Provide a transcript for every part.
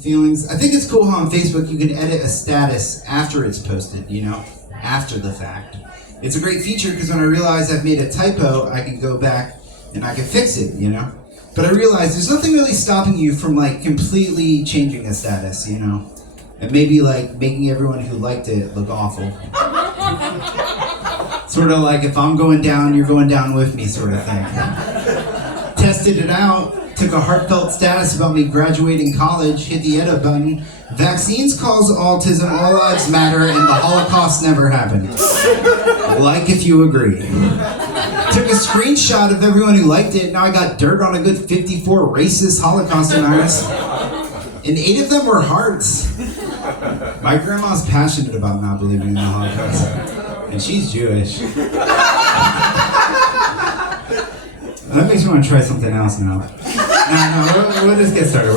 feelings. I think it's cool how on Facebook you can edit a status after it's posted, after the fact. It's a great feature because when I realize I've made a typo, I can go back and I can fix it, But I realize there's nothing really stopping you from completely changing a status, and maybe making everyone who liked it look awful. Sort of like if I'm going down, you're going down with me sort of thing. Tested it out. Took a heartfelt status about me graduating college, hit the edit button. Vaccines cause autism, all lives matter, and the Holocaust never happened. Like if you agree. Took a screenshot of everyone who liked it. Now I got dirt on a good 54 racist Holocaust deniers. And 8 of them were hearts. My grandma's passionate about not believing in the Holocaust. And she's Jewish. That makes me want to try something else now. No, we'll just get started.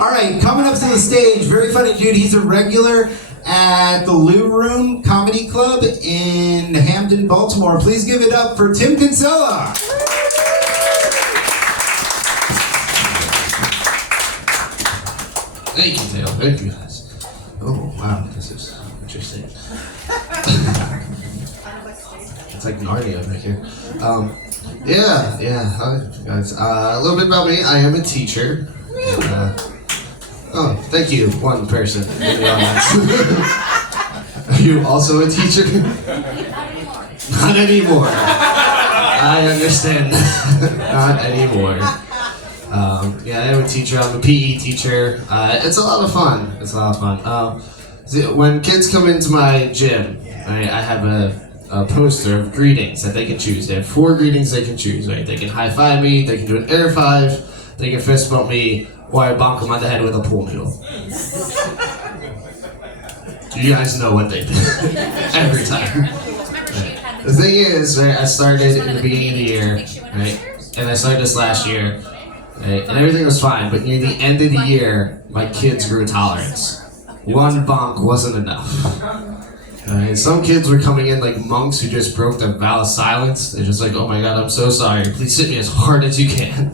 All right, coming up to the stage, very funny dude. He's a regular at the Lou Room Comedy Club in Hampton, Baltimore. Please give it up for Tim Kinsella. Thank you, Dale. Thank you, guys. Oh, wow, this is interesting. It's like Narnia back here. Hi, guys. A little bit about me. I am a teacher. Oh, thank you, one person in the audience. Are you also a teacher? Not anymore. I understand. Not anymore. I am a teacher. I'm a PE teacher. It's a lot of fun. When kids come into my gym, I have a poster of greetings that they can choose. They have 4 greetings they can choose, right? They can high five me, they can do an air five, they can fist bump me, or I bonk them on the head with a pool noodle. You guys know what they do. Every time. Right. The thing is, right, I started in the beginning of the year, right? And I started this last year, right? And everything was fine, but near the end of the year, my kids grew tolerance. 1 bonk wasn't enough. Some kids were coming in like monks who just broke their vow of silence. They're just like, oh my God, I'm so sorry. Please hit me as hard as you can.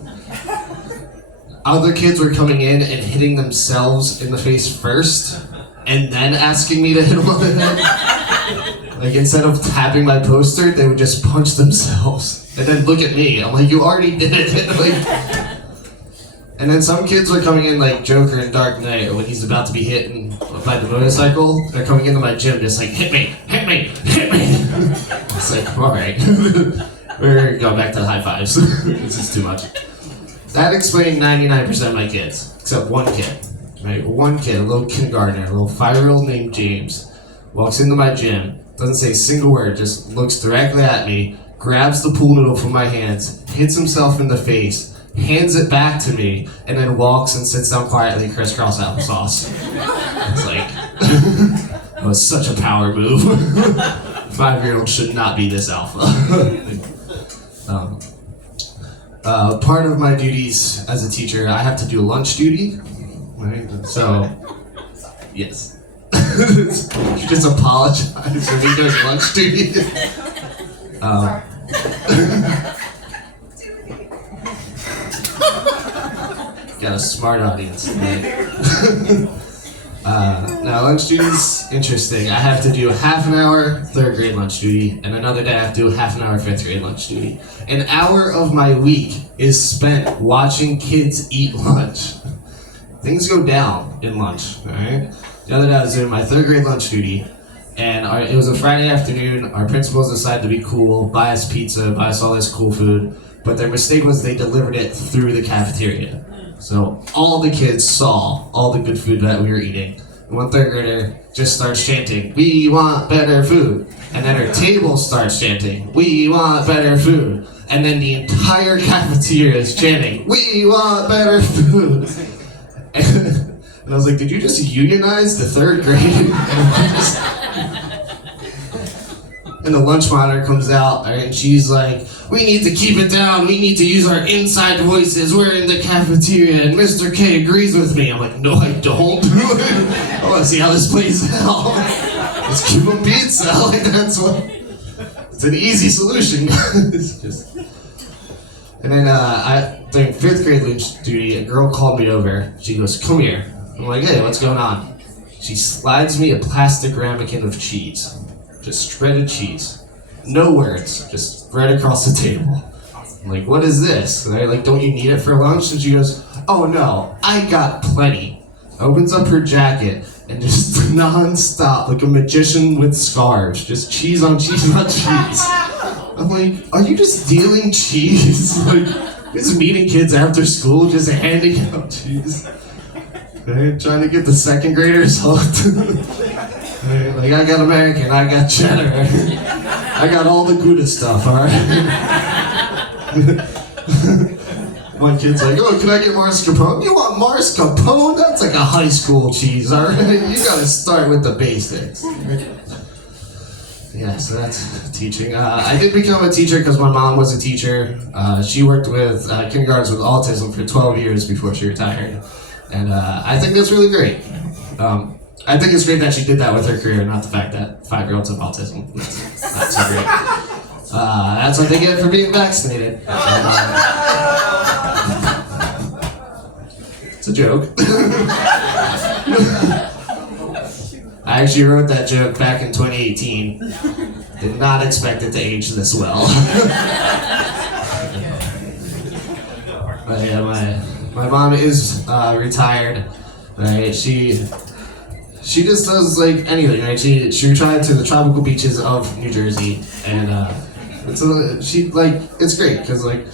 Other kids were coming in and hitting themselves in the face first, and then asking me to hit them on the head. Instead of tapping my poster, they would just punch themselves. And then look at me. I'm like, you already did it. And then some kids were coming in like Joker in Dark Knight, or when he's about to be hit by the motorcycle, they're coming into my gym just like, hit me. It's like, alright. We're going back to the high fives. This is too much. That explained 99% of my kids, except one kid. Right? One kid, a little kindergartner, a little 5-year-old named James, walks into my gym, doesn't say a single word, just looks directly at me, grabs the pool noodle from my hands, hits himself in the face, hands it back to me, and then walks and sits down quietly, crisscross applesauce. It's like, that was such a power move. 5-year-old should not be this alpha. Part of my duties as a teacher, I have to do lunch duty, right? So, yes. You just apologize for me doing lunch duty. Got a smart audience. Now lunch duty's interesting. I have to do half an hour 3rd grade lunch duty, and another day I have to do half an hour 5th grade lunch duty. An hour of my week is spent watching kids eat lunch. Things go down in lunch, alright? The other day I was doing my 3rd grade lunch duty, and it was a Friday afternoon. Our principals decided to be cool, buy us pizza, buy us all this cool food, but their mistake was they delivered it through the cafeteria. So all the kids saw all the good food that we were eating. And one 3rd grader just starts chanting, "We want better food." And then her table starts chanting, "We want better food." And then the entire cafeteria is chanting, "We want better food." And I was like, did you just unionize the 3rd grade? And the lunch monitor comes out, right, and she's like, "We need to keep it down. We need to use our inside voices. We're in the cafeteria, and Mr. K agrees with me." I'm like, no, I don't. I want to see how this plays out. Just give them pizza. Like, that's what. It's an easy solution. And then during 5th grade lunch duty, a girl called me over. She goes, "Come here." I'm like, hey, what's going on? She slides me a plastic ramekin of cheese. Just shredded cheese. No words, just spread across the table. I'm like, what is this? And I like, don't you need it for lunch? And she goes, oh no, I got plenty. Opens up her jacket and just non-stop, like a magician with scarves, just cheese on cheese on cheese. I'm like, are you just dealing cheese? Like, just meeting kids after school, just handing out cheese. Right? Trying to get the second graders hooked. Right? Like, I got American, I got cheddar. I got all the Gouda stuff, alright? One kid's like, oh, can I get mascarpone? You want mascarpone? That's like a high school cheese, alright? You gotta start with the basics. Yeah, so that's teaching. I did become a teacher because my mom was a teacher. She worked with kindergartens with autism for 12 years before she retired. And I think that's really great. I think it's great that she did that with her career, not the fact that 5-year-olds have autism. That's so great. That's what they get for being vaccinated. It's a joke. I actually wrote that joke back in 2018. Did not expect it to age this well. But yeah, my mom is retired. Right? She just does like anything. Right? She retired to the tropical beaches of New Jersey, and it's great because like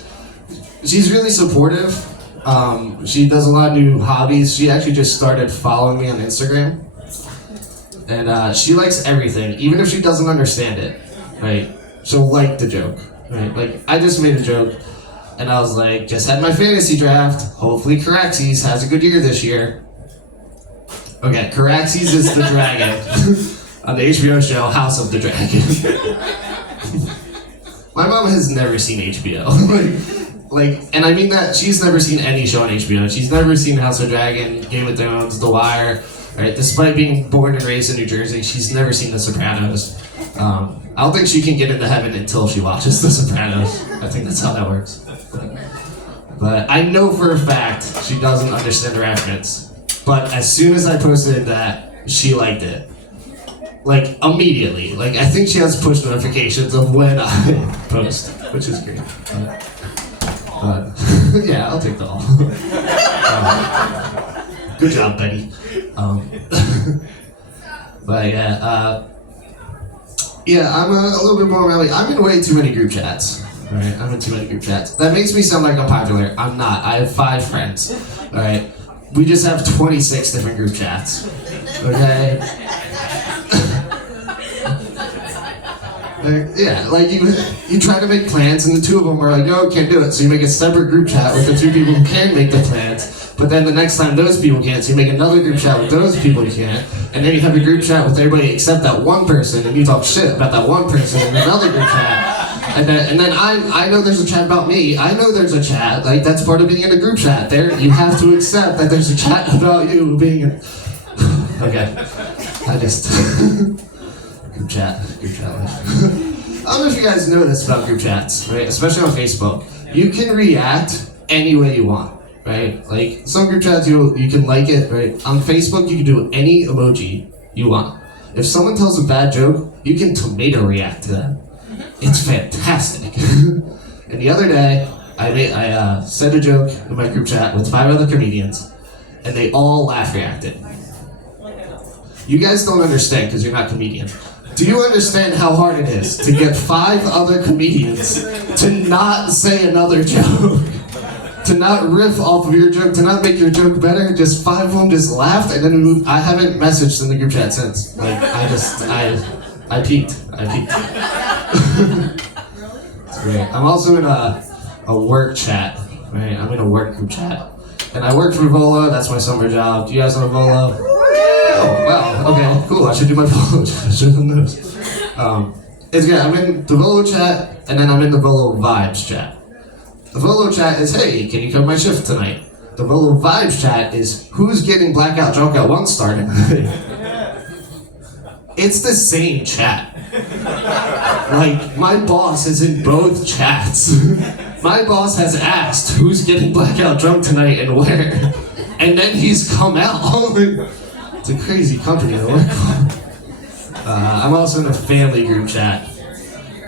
she's really supportive. She does a lot of new hobbies. She actually just started following me on Instagram. And she likes everything, even if she doesn't understand it, right? She'll like the joke, right? Like, I just made a joke, and I was like, just had my fantasy draft. Hopefully Caraxes has a good year this year. Okay, Caraxes is the dragon on the HBO show House of the Dragon. My mom has never seen HBO. And I mean that she's never seen any show on HBO. She's never seen House of the Dragon, Game of Thrones, The Wire. Right, despite being born and raised in New Jersey, she's never seen The Sopranos. I don't think she can get into heaven until she watches The Sopranos. I think that's how that works. But I know for a fact she doesn't understand the reference. But as soon as I posted that, she liked it. Like, immediately. Like, I think she has push notifications of when I post, which is great. But yeah, I'll take the all. Good job, Betty. But yeah, I'm a little bit more rally. I'm in way too many group chats. Alright, I'm in too many group chats. That makes me sound like I'm popular. I'm not. I have 5 friends. Alright, we just have 26 different group chats. Okay. Yeah, like you try to make plans and the 2 of them are like, no, can't do it. So you make a separate group chat with the 2 people who can make the plans. But then the next time those people can't, so you make another group chat with those people who can't, and then you have a group chat with everybody except that one person, and you talk shit about that one person in another group chat. And then I know there's a chat about me. I know there's a chat. Like, that's part of being in a group chat. There, you have to accept that there's a chat about you being in. Okay, I just group chat life. I don't know if you guys know this about group chats, right? Especially on Facebook, you can react any way you want. Right? Like, some group chats, you can like it, right? On Facebook, you can do any emoji you want. If someone tells a bad joke, you can tomato react to them. It's fantastic. And the other day, I said a joke in my group chat with 5 other comedians, and they all laugh reacted. You guys don't understand because you're not comedian. Do you understand how hard it is to get 5 other comedians to not say another joke? To not riff off of your joke, to not make your joke better, just 5 of them just laughed, and then we moved. I haven't messaged in the group chat since. Like, I peaked. It's great. I'm also in a work chat, right? I'm in a work group chat. And I work for Volo, that's my summer job. Do you guys know Volo? Oh, wow, okay, cool, I should do my Volo chat. I should have known. It's good, I'm in the Volo chat, and then I'm in the Volo Vibes chat. The Volo chat is, hey, can you cover my shift tonight? The Volo Vibes chat is, who's getting blackout drunk at 1 starting? It's the same chat. Like, my boss is in both chats. My boss has asked who's getting blackout drunk tonight and where. and then he's come out. It's a crazy company to work for. I'm also in a family group chat.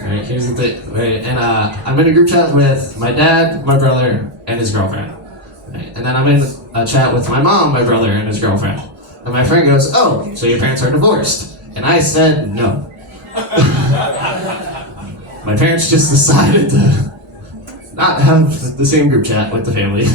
Right, here's the thing. Right, and I'm in a group chat with my dad, my brother, and his girlfriend. Right, and then I'm in a chat with my mom, my brother, and his girlfriend. And my friend goes, "Oh, so your parents are divorced?" And I said, "No." My parents just decided to not have the same group chat with the family.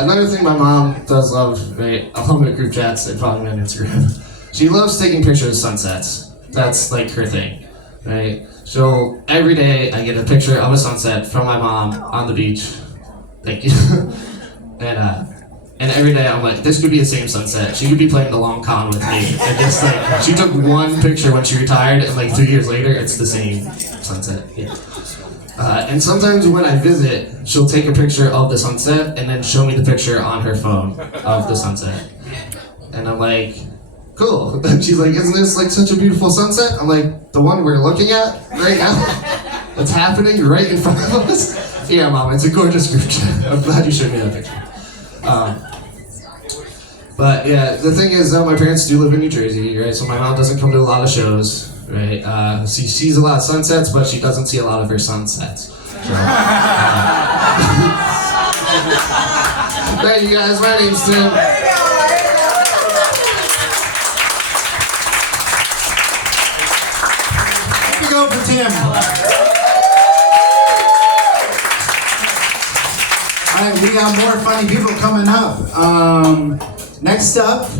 Another thing my mom does love, right, along with group chats and following me on Instagram, she loves taking pictures of sunsets. That's like her thing, right? So every day I get a picture of a sunset from my mom on the beach. Thank you. And every day I'm like, this could be the same sunset. She could be playing the long con with me. And just like, she took one picture when she retired, and like 2 years later, it's the same sunset. Yeah. And sometimes when I visit, she'll take a picture of the sunset and then show me the picture on her phone of the sunset. And I'm like, cool. And she's like, isn't this like such a beautiful sunset? I'm like, the one we're looking at right now? That's happening right in front of us? Yeah, Mom, it's a gorgeous group chat. I'm glad you showed me that picture. But yeah, the thing is, my parents do live in New Jersey, right? So my mom doesn't come to a lot of shows, right? She sees a lot of sunsets, but she doesn't see a lot of her sunsets. So, thank you guys. My name's Tim. Here we go for Tim. All right, we got more funny people coming up. Next up,